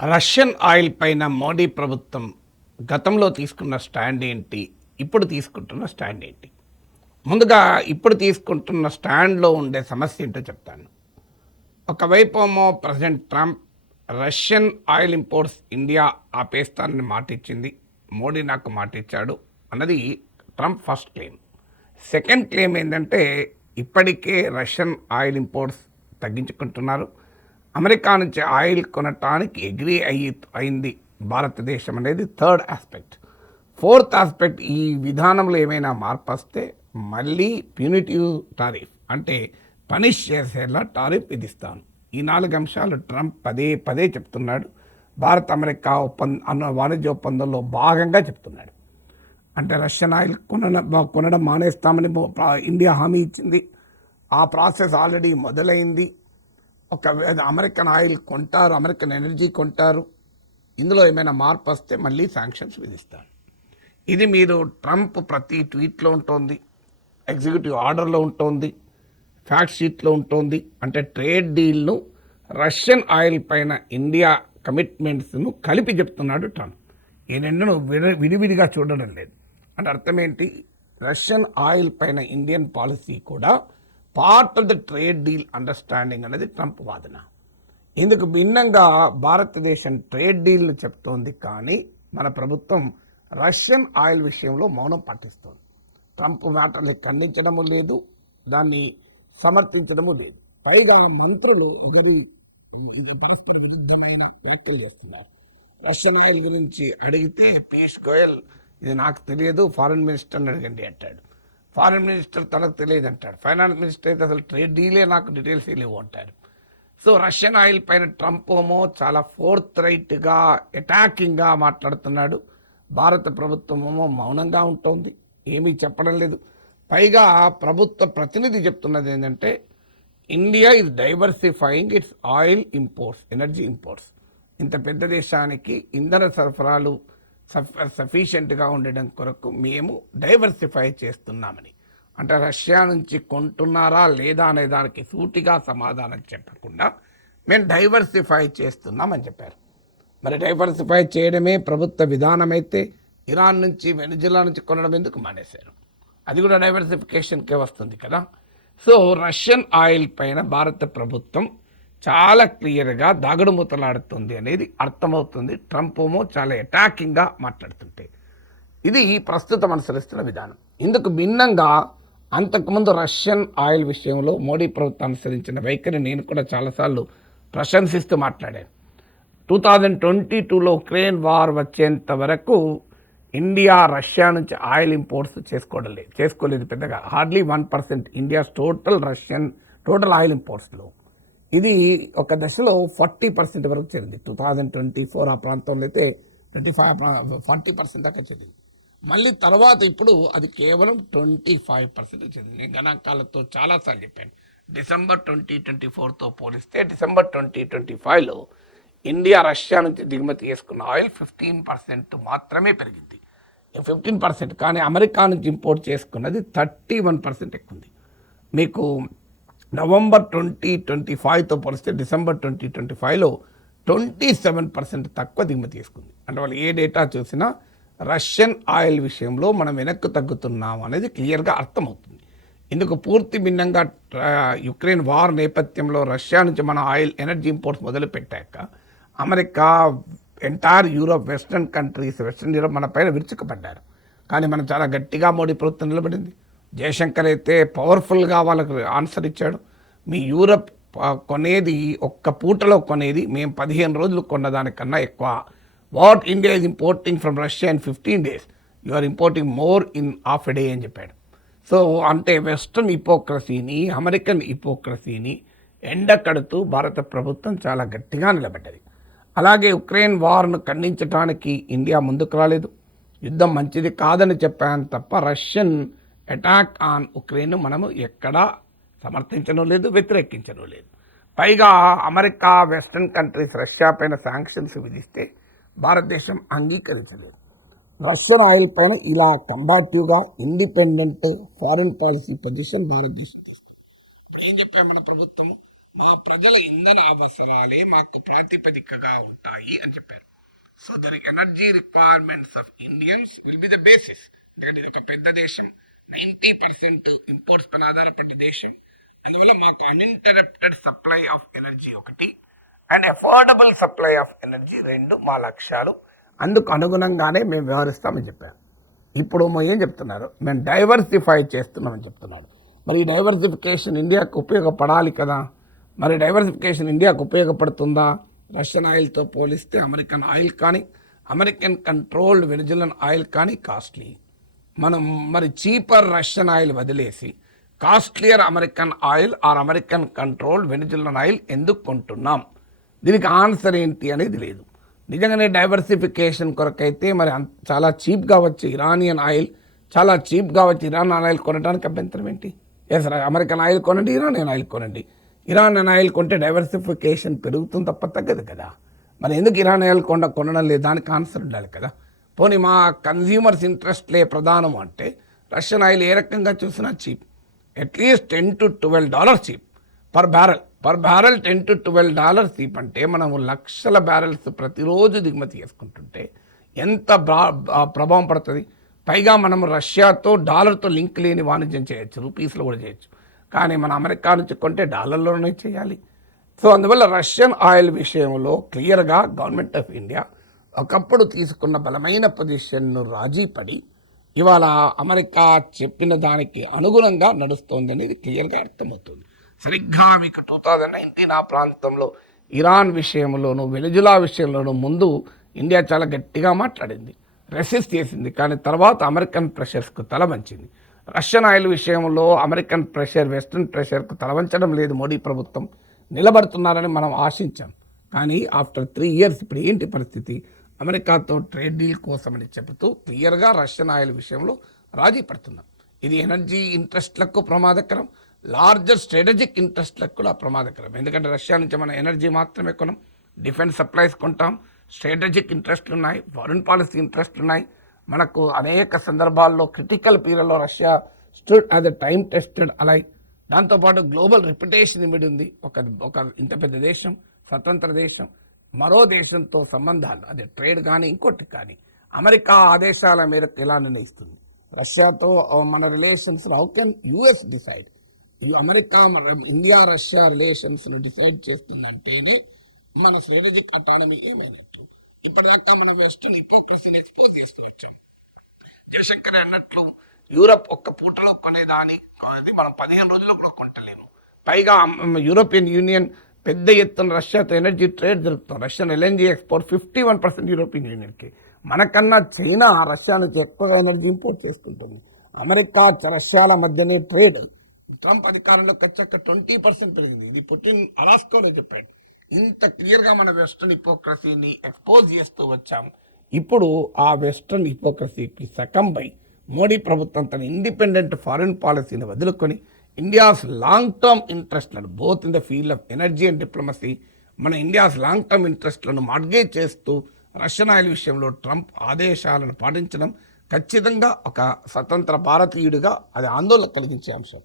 Russian oil పైన మోడీ ప్రభుత్వం గతంలో తీసుకున్న స్టాండ్ ఏంటి, ఇప్పుడు తీసుకుంటున్న స్టాండ్ ఏంటి? ముందుగా ఇప్పుడు తీసుకుంటున్న స్టాండ్లో ఉండే సమస్య ఏంటో చెప్తాను. ఒకవైపు ఏమో president Trump Russian oil imports India ఆపేస్తానని మాట ఇచ్చింది, మోడీ నాకు మాట ఇచ్చాడు అన్నది Trump first claim. Second claim ఏంటంటే ఇప్పటికే రష్యన్ ఆయిల్ ఇంపోర్ట్స్ తగ్గించుకుంటున్నారు, అమెరికా నుంచి ఆయిల్ కొనటానికి అగ్రీ అయింది భారతదేశం అనేది థర్డ్ ఆస్పెక్ట్. ఫోర్త్ ఆస్పెక్ట్, ఈ విధానంలో ఏమైనా మార్పు వస్తే మళ్ళీ ప్యూనిటివ్ టారిఫ్ అంటే పనిష్ చేసేలా టారిఫ్ విధిస్తాను. ఈ 4 అంశాలు ట్రంప్ పదే పదే చెప్తున్నాడు. భారత్ అమెరికా వాణిజ్య ఒప్పందంలో భాగంగా చెప్తున్నాడు. అంటే రష్యన్ ఆయిల్ కొనడం మానేస్తామని ఇండియా హామీ ఇచ్చింది. ఆ ప్రాసెస్ ఆల్రెడీ మొదలైంది. ఒకవేళ అమెరికన్ ఆయిల్ కొంటారు, అమెరికన్ ఎనర్జీ కొంటారు, ఇందులో ఏమైనా మార్పు వస్తే మళ్ళీ శాంక్షన్స్ విధిస్తారు. ఇది మీరు ట్రంప్ ప్రతి ట్వీట్లో ఉంటుంది, ఎగ్జిక్యూటివ్ ఆర్డర్లో ఉంటుంది, ఫ్యాక్ట్ షీట్లో ఉంటుంది. అంటే ట్రేడ్ డీల్ను రష్యన్ ఆయిల్ పైన ఇండియా కమిట్మెంట్స్ను కలిపి చెప్తున్నాడు ట్రంప్. ఈ రెండును విడివిడిగా చూడడం లేదు. అంటే అర్థం ఏంటి? రష్యన్ ఆయిల్ పైన ఇండియన్ పాలసీ కూడా part of the trade deal understanding అనేది ట్రంప్ వాదన. ఇందుకు భిన్నంగా భారతదేశం ట్రేడ్ డీల్ను చెప్తోంది, కానీ మన ప్రభుత్వం రష్యన్ ఆయిల్ విషయంలో మౌనం పాటిస్తోంది. ట్రంప్ మాటల్ని ఖండించడము లేదు, దాన్ని సమర్థించడము లేదు. పైగా మంత్రులు పరస్పర విరుద్ధమైన వ్యాఖ్యలు చేస్తున్నారు. రష్యన్ ఆయిల్ గురించి అడిగితే పీయూష్ గోయల్ ఇది నాకు తెలియదు, ఫారిన్ మినిస్టర్ని అడగండి అంటాడు. ఫారిన్ మినిస్టర్ తనకు తెలియదు అంటాడు. ఫైనాన్స్ మినిస్టర్ అయితే అసలు ట్రేడ్ డీలే నాకు డీటెయిల్స్ లేవు అంటారు. సో రష్యన్ ఆయిల్ పైన ట్రంప్ ఏమో చాలా ఫోర్త్ రైట్గా అటాకింగ్గా మాట్లాడుతున్నాడు. భారత ప్రభుత్వం ఏమో మౌనంగా ఉంటుంది, ఏమీ చెప్పడం లేదు. పైగా ప్రభుత్వ ప్రతినిధి చెప్తున్నది ఏంటంటే India is diversifying it's oil imports, energy imports. ఇంత పెద్ద దేశానికి ఇంధన సరఫరాలు సఫిషియెంట్గా ఉండడం కొరకు మేము డైవర్సిఫై చేస్తున్నామని. అంటే రష్యా నుంచి కొంటున్నారా లేదా అనే దానికి సూటిగా సమాధానం చెప్పకుండా మేము డైవర్సిఫై చేస్తున్నామని చెప్పారు. మరి డైవర్సిఫై చేయడమే ప్రభుత్వ విధానమైతే ఇరాన్ నుంచి, వెనిజులా నుంచి కొనడం ఎందుకు మానేశారు? అది కూడా డైవర్సిఫికేషన్కే వస్తుంది కదా. సో రష్యన్ ఆయిల్ పైన భారత ప్రభుత్వం చాలా క్లియర్గా దాగుడుమూతలాడుతుంది అనేది అర్థమవుతుంది. ట్రంప్ ఏమో చాలా అటాకింగ్గా మాట్లాడుతుంటే ఇది ప్రస్తుతం అనుసరిస్తున్న విధానం. ఇందుకు భిన్నంగా అంతకుముందు రష్యన్ ఆయిల్ విషయంలో మోడీ ప్రభుత్వం అనుసరించిన వైఖరి నేను కూడా చాలాసార్లు ప్రశంసిస్తూ మాట్లాడాను. 2022లో ఉక్రెయిన్ వార్ వచ్చేంత వరకు ఇండియా రష్యా నుంచి ఆయిల్ ఇంపోర్ట్స్ చేసుకోలేదు పెద్దగా. హార్డ్లీ 1% ఇండియా టోటల్ ఆయిల్ ఇంపోర్ట్స్లో. ఇది ఒక దశలో 40% వరకు చేరింది. 2024 ఆ ప్రాంతంలో అయితే 40% దాకా చేరింది. మళ్ళీ తర్వాత ఇప్పుడు అది కేవలం 25% చేరింది. నేను గణాంకాలతో చాలాసార్లు చెప్పాను. డిసెంబర్ 2024తో పోలిస్తే డిసెంబర్ 2025లో ఇండియా రష్యా నుంచి దిగుమతి చేసుకున్న ఆయిల్ 15% మాత్రమే పెరిగింది. 15%, కానీ అమెరికా నుంచి ఇంపోర్ట్ చేసుకున్నది 31% ఎక్కువ ఉంది. మీకు నవంబర్ 2025తో పోలిస్తే డిసెంబర్ 2025లో 27% తక్కువ దిగుమతి చేసుకుంది. అంటే వాళ్ళు ఏ డేటా చూసినా రష్యన్ ఆయిల్ విషయంలో మనం వెనక్కు తగ్గుతున్నాం అనేది క్లియర్గా అర్థమవుతుంది. ఇందుకు పూర్తి భిన్నంగా యుక్రెయిన్ వార్ నేపథ్యంలో రష్యా నుంచి మన ఆయిల్ ఎనర్జీ ఇంపోర్ట్స్ మొదలుపెట్టాక America, entire Europe, western Europe మన పైన విరుచుకుపడ్డారు. కానీ మనం చాలా గట్టిగా మోడీ ప్రభుత్వం నిలబడింది. జయశంకర్ అయితే పవర్ఫుల్గా వాళ్ళకు ఆన్సర్ ఇచ్చాడు. మీ యూరప్ కొనేది ఒక్క పూటలో కొనేది మేము 15 రోజులు కొన్నదానికన్నా ఎక్కువ. What India is importing from Russia in 15 days, you are importing more in half a day అని చెప్పాడు. సో అంటే వెస్ట్రన్ హిపోక్రసీని, అమెరికన్ హిపోక్రసీని ఎండకడుతూ భారత ప్రభుత్వం చాలా గట్టిగా నిలబడ్డది. అలాగే ఉక్రెయిన్ వార్ను ఖండించడానికి ఇండియా ముందుకు రాలేదు. యుద్ధం మంచిది కాదని చెప్పాను తప్ప రష్యన్ అటాక్ ఆన్ ఉక్రెయిన్ మనము ఎక్కడా సమర్థించడం లేదు, వ్యతిరేకించడం లేదు. పైగా అమెరికా, వెస్ట్రన్ కంట్రీస్ రష్యా పైన శాంక్షన్స్ విధిస్తే భారతదేశం అంగీకరించలేదు. రష్యన్ ఆయిల్ పైన ఇలా కంబాటివ్గా ఇండిపెండెంట్ ఫారిన్ పాలసీ పొజిషన్ భారతదేశం తీసుకుంది. ఇప్పుడు ఏం చెప్పాము మన ప్రభుత్వం? మా ప్రజల ఇంధన అవసరాలే మాకు ప్రాతిపదికగా ఉంటాయి అని చెప్పారు. So their energy requirements of Indians will be the basis. ఎందుకంటే ఇది ఒక పెద్ద దేశం, 90% ఇంపోర్ట్స్ పైన ఆధారపడ్డ దేశం. అందువల్ల మాకు అన్ఇంటరప్టెడ్ సప్లై ఆఫ్ ఎనర్జీ ఒకటి and affordable supply of energy రెండు మా లక్ష్యాలు. అందుకు అనుగుణంగానే మేము వ్యవహరిస్తామని చెప్పారు. ఇప్పుడు ఏం చెప్తున్నారు, మేము డైవర్సిఫై చేస్తున్నామని చెప్తున్నారు. మరి ఈ డైవర్సిఫికేషన్ ఇండియాకు ఉపయోగపడాలి కదా. మరి డైవర్సిఫికేషన్ ఇండియాకు ఉపయోగపడుతుందా? రష్యన్ ఆయిల్తో పోలిస్తే అమెరికన్ ఆయిల్ కానీ, అమెరికన్ కంట్రోల్డ్ వెనిజులన్ ఆయిల్ కానీ కాస్ట్లీ. మనం మరి చీపర్ రష్యన్ ఆయిల్ వదిలేసి costlier American oil are American controlled వెనిజులన్ oil ఎందుకు కొంటున్నాం? దీనికి ఆన్సర్ ఏంటి అనేది లేదు. నిజంగానే డైవర్సిఫికేషన్ కొరకైతే మరి చాలా చీప్గా వచ్చే ఇరానియన్ ఆయిల్, చాలా చీప్గా వచ్చి ఇరాన్ ఆయిల్ కొనడానికి అభ్యంతరం ఏంటి? ఎస్, అమెరికన్ ఆయిల్ కొనండి, ఇరానియన్ ఆయిల్ కొనండి. ఇరానియన్ ఆయిల్ కొంటే డైవర్సిఫికేషన్ పెరుగుతుంది తప్ప తగ్గదు కదా. మరి ఎందుకు ఇరాన్ ఆయిల్ కొనడం లేదు? దానికి ఆన్సర్ ఉండాలి కదా. పోనీ మా కన్జ్యూమర్స్ ఇంట్రెస్ట్లే ప్రధానం అంటే రష్యన్ ఆయిల్ ఏ రకంగా చూసినా cheap, at least $10 to $12 cheap per barrel. $10 to $12 cheap అంటే మనము లక్షల బ్యారెల్స్ ప్రతిరోజు దిగుమతి చేసుకుంటుంటే ఎంత ప్రభావం పడుతుంది. పైగా మనం రష్యాతో డాలర్తో లింక్ లేని వాణిజ్యం చేయొచ్చు, రూపీస్లో కూడా చేయొచ్చు. కానీ మన అమెరికా నుంచి కొంటే డాలర్లోనే చేయాలి. సో అందువల్ల రష్యన్ ఆయిల్ విషయంలో క్లియర్గా గవర్నమెంట్ ఆఫ్ ఇండియా ఒకప్పుడు తీసుకున్న బలమైన పొజిషన్ను రాజీ పడి ఇవాళ అమెరికా చెప్పిన దానికి అనుగుణంగా నడుస్తోంది అనేది క్లియర్గా అర్థమవుతుంది. సరిగ్గా మీకు 2019 ఆ ప్రాంతంలో ఇరాన్ విషయంలోనూ వెనిజులా విషయంలోనూ ముందు ఇండియా చాలా గట్టిగా మాట్లాడింది, రెసిస్ట్ చేసింది. కానీ తర్వాత అమెరికన్ ప్రెషర్స్కు తల వంచింది. రష్యన్ ఆయిల్ విషయంలో అమెరికన్ ప్రెషర్, వెస్ట్రన్ ప్రెషర్కు తలవంచడం లేదు. మోడీ ప్రభుత్వం నిలబడుతున్నారని మనం ఆశించాం. కానీ ఆఫ్టర్ 3 years ఇప్పుడు ఏంటి పరిస్థితి? అమెరికాతో ట్రేడ్ డీల్ కోసమని చెబుతూ క్లియర్గా రష్యన్ ఆయిల్ విషయంలో రాజీ పడుతున్నాం. ఇది ఎనర్జీ ఇంట్రెస్ట్లకు ప్రమాదకరం, లార్జర్ స్ట్రాటజిక్ ఇంట్రెస్ట్లకు కూడా ప్రమాదకరం. ఎందుకంటే రష్యా నుంచి మనం ఎనర్జీ మాత్రమే కొనం, డిఫెన్స్ సప్లైస్ కొంటాం, స్ట్రాటజిక్ ఇంట్రెస్ట్లు ఉన్నాయి, ఫారిన్ పాలసీ ఇంట్రెస్ట్లు ఉన్నాయి. మనకు అనేక సందర్భాల్లో క్రిటికల్ పీరియడ్లో Russia stood as a time tested ally. దాంతోపాటు గ్లోబల్ రెప్యుటేషన్ ఇమిడి ఉంది. ఒక ఇంత పెద్ద దేశం, స్వతంత్ర దేశం, మరో దేశంతో సంబంధాలు, అది ట్రేడ్ కానీ ఇంకోటి కానీ అమెరికా ఆదేశాల మేరకు ఎలా నిర్ణయిస్తుంది? రష్యాతో మన relations how can US decide? America India Russia రిలేషన్స్ను డిసైడ్ చేస్తుందంటేనే మన స్ట్రాటజిక్ అటానమీ ఏమైనట్టు. ఇప్పటిదాకా మనం వెస్టర్న్ హిపోక్రసీని ఎక్స్పోజ్ చేస్తూ వచ్చాం. జయశంకర్ అన్నట్లు యూరప్ ఒక్క పూటలో కొనేదాని మనం 15 రోజుల్లో కూడా కొంటలేము. పైగా యూరోపియన్ యూనియన్ పెద్ద ఎత్తున రష్యాతో ఎనర్జీ ట్రేడ్ జరుపుతాం. రష్యన్ ఎల్ఎన్జీ ఎక్స్పోర్ట్ 51% యూరోపియన్ యూనియన్కి. మనకన్నా చైనా రష్యా నుంచి ఎక్కువగా ఎనర్జీ ఇంపోర్ట్ చేసుకుంటుంది. అమెరికా రష్యాల మధ్యనే ట్రేడ్. ట్రంప్ అధికారంలోకి వచ్చాక 20% పెరిగింది. ఇది పుటిన్ అలాస్కోలో చెప్పాడు. ఇంత క్లియర్గా మన వెస్టర్న్ హిపోక్రసీని ఎక్స్పోజ్ చేస్తూ వచ్చాము. ఇప్పుడు ఆ వెస్టర్న్ హిపోక్రసీకి సకంబై మోడీ ప్రభుత్వం తన ఇండిపెండెంట్ ఫారిన్ పాలసీని వదులుకొని ఇండియాస్ లాంగ్ టర్మ్ ఇంట్రెస్ట్లను both in the field of energy and diplomacy, మన ఇండియాస్ లాంగ్ టర్మ్ ఇంట్రెస్ట్లను మార్గేజ్ చేస్తూ రష్యన్ ఆయిల్ విషయంలో ట్రంప్ ఆదేశాలను పాటించడం ఖచ్చితంగా ఒక స్వతంత్ర భారతీయుడిగా అది ఆందోళన కలిగించే అంశం.